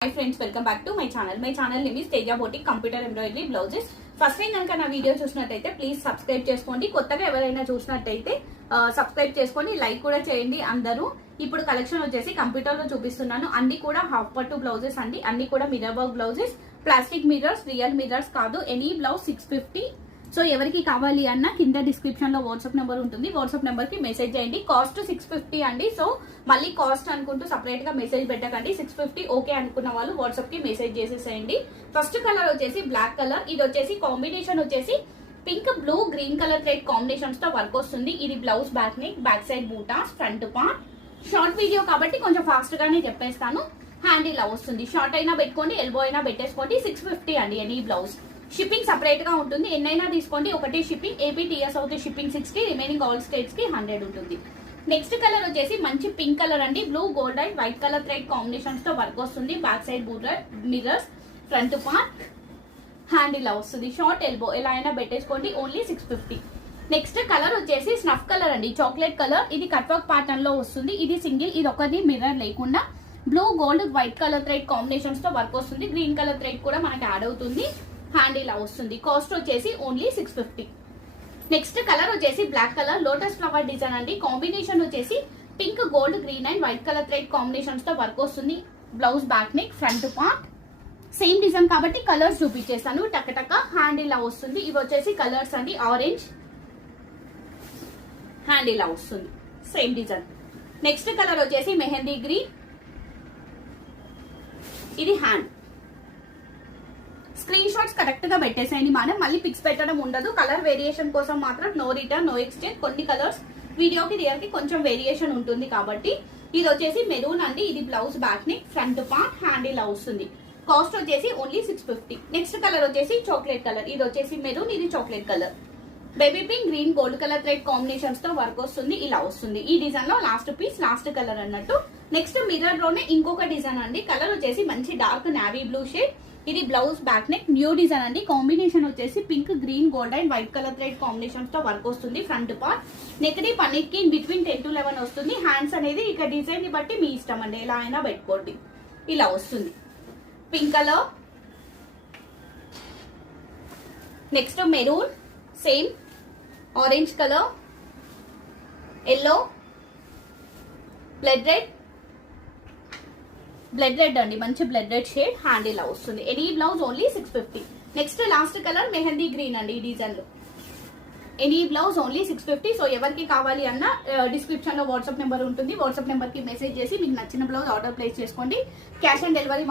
hi friends welcome back to my channel name is Teja boutique computer embroidery blouses first time కనుక నా video చూసినట్టయితే please subscribe చేసుకోండి కొత్తగా ఎవరైనా చూసినట్టయితే సబ్స్క్రైబ్ చేసుకొని లైక్ కూడా చేయండి అందరూ ఇప్పుడు కలెక్షన్ వచ్చేసి కంప్యూటర్ లో చూపిస్తున్నాను అన్ని కూడా హాఫ్ పట్టు బ్లౌజెస్ అండి అన్ని కూడా mirror work blouses plastic mirrors real mirrors కాదు ఎనీ బ్లౌజ్ 650 సో ఎవరికి కావాలి అన్న కింద డిస్క్రిప్షన్ లో వాట్సాప్ నెంబర్ ఉంటుంది వాట్సాప్ నెంబర్ కి మెసేజ్ చేయండి కాస్ట్ 650 అండి సో మళ్ళీ కాస్ట్ అనుకుంటూ సపరేట్ గా మెసేజ్ పెట్టకండి 650 ఓకే అనుకున్న వాళ్ళు వాట్సాప్ కి మెసేజ్ చేసేసేయండి ఫస్ట్ కలర్ వచ్చేసి బ్లాక్ కలర్ ఇది వచ్చేసి కాంబినేషన్ వచ్చేసి pink blue green colour thread combinations తో వర్క్ వస్తుంది ఇది blouse back neck back side buttas front part short video కాబట్టి కొంచెం ఫాస్ట్ గానే చెప్పేస్తాను హ్యాండ్ ఇలా వస్తుంది షార్ట్ అయినా పెట్టుకోండి ఎల్బో అయినా పెట్టేసుకోండి 650 అండి ఎనీ బ్లౌజ్ షిప్పింగ్ సపరేట్ గా ఉంటుంది ఎన్నైనా తీసుకోండి ఒకటే షిప్పింగ్ ఏపీ టీఎస్ అవుతే షిప్పింగ్ 60 రిమైనింగ్ ఆల్ స్టేట్స్ కి 100 ఉంటుంది నెక్స్ట్ కలర్ వచ్చేసి మంచి పింక్ కలర్ అండి blue gold and white colour thread combinations తో వర్క్ వస్తుంది బ్యాక్ సైడ్ బూటర్ మిర్రర్స్ ఫ్రంట్ పార్ట్ హ్యాండ్ ఇలా వస్తుంది షార్ట్ ఎల్బో ఎలా అయినా పెట్టేసుకోండి ఓన్లీ 650 నెక్స్ట్ కలర్ వచ్చేసి స్నఫ్ కలర్ అండి చాక్లెట్ కలర్ ఇది కట్ వర్క్ ప్యాటర్న్ లో వస్తుంది ఇది సింగిల్ ఇది ఒకటి మిర్రర్ లేకుండా blue gold white colour thread combinations తో వర్క్ వస్తుంది గ్రీన్ కలర్ థ్రెడ్ కూడా మనకి యాడ్ అవుతుంది హ్యాండ్ ఇలా వస్తుంది కాస్ట్ వచ్చేసి ఓన్లీ 650 నెక్స్ట్ కలర్ వచ్చేసి black colour lotus flower design అండి కాంబినేషన్ వచ్చేసి pink gold green and white colour thread combinations తో వర్క్ వస్తుంది blouse back neck front part same design కాబట్టి కలర్స్ చూపించేస్తాను టక్ హ్యాండ్ ఇలా వస్తుంది ఇవి వచ్చేసి కలర్స్ అండి ఆరెంజ్ హ్యాండ్ ఇలా వస్తుంది సేమ్ డిజైన్ నెక్స్ట్ కలర్ వచ్చేసి మెహందీ గ్రీన్ ఇది హ్యాండ్ స్క్రీన్ షాట్స్ కరెక్ట్ గా పెట్టేసేయండి మనం మళ్ళీ పిక్స్ పెట్టడం ఉండదు కలర్ వేరియేషన్ కోసం మాత్రం నో రిటర్న్ నో ఎక్స్చేంజ్ కొన్ని కలర్స్ వీడియోకి రియల్ కి కొంచెం వేరియేషన్ ఉంటుంది కాబట్టి ఇది వచ్చేసి మెరూన్ అండి ఇది blouse back neck front part hand ఇలా వస్తుంది కాస్ట్ వచ్చేసి ఓన్లీ 650 నెక్స్ట్ కలర్ వచ్చేసి చాక్లెట్ కలర్ ఇది వచ్చేసి మెరూన్ ఇది chocolate colour baby pink green gold colour thread combinations తో వర్క్ వస్తుంది ఇలా వస్తుంది ఈ డిజైన్ లో లాస్ట్ పీస్ లాస్ట్ కలర్ అన్నట్టు నెక్స్ట్ మిర్రర్ లోనే ఇంకొక డిజైన్ అండి కలర్ వచ్చేసి మంచి డార్క్ నావీ బ్లూ షేడ్ ఇది blouse back neck new design అండి కాంబినేషన్ వచ్చేసి pink green gold and white colour thread combinations తో వర్క్ వస్తుంది ఫ్రంట్ పార్ట్ నెక్ ది పన్నెట్కి ఇన్ బిట్వీన్ 10 to 11 వస్తుంది హ్యాండ్స్ అనేది ఇక డిజైన్ ని బట్టి మీ ఇష్టం అండి ఎలా అయినా పెట్టుకోండి ఇలా వస్తుంది pink colour next maroon same orange colour yellow blood red అండి మంచి బ్లడ్ రెడ్ షేడ్ హ్యాండ్ ఇలా వస్తుంది any blouse only 650 next last colour mehndi green అండి ఈ డిజైన్ లో ఎనీ బ్లౌజ్ ఓన్లీ 650 సో ఎవరికి కావాలి అన్న డిస్క్రిప్షన్ లో వాట్సాప్ నెంబర్ ఉంటుంది వాట్సాప్ నెంబర్ కి మెసేజ్ చేసి మీకు నచ్చిన బ్లౌజ్ ఆర్డర్ ప్లేస్ చేసుకోండి క్యాష్ ఆన్ డెలివరీ